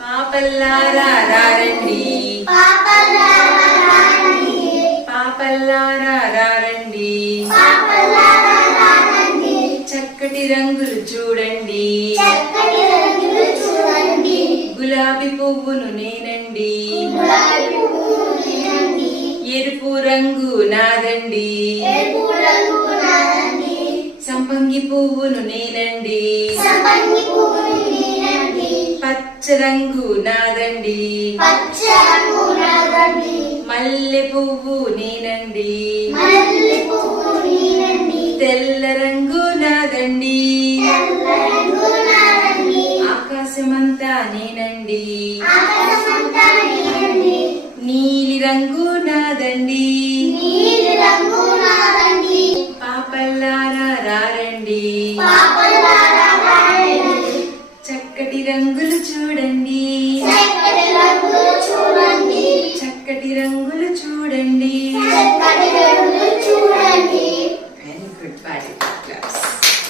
పాపల్లారా రండి, పాపల్లారా రండి, చక్కటి రంగులు చూడండి, గులాబీ పువ్వును నేనండి, ఎరుపు రంగు నాదండి, సంపంగి పువ్వును నేనండి, పచ్చ రంగు నాదండి, మల్లె పువ్వు నేనండి, తెల్ల రంగు నాదండి, ఆకాశమంతా నేనండి, నీలి రంగు నాదండి, పాపల్లారా రండి, చక్కటి రంగులు చూడండి, చక్కటి రంగులు చూడండి.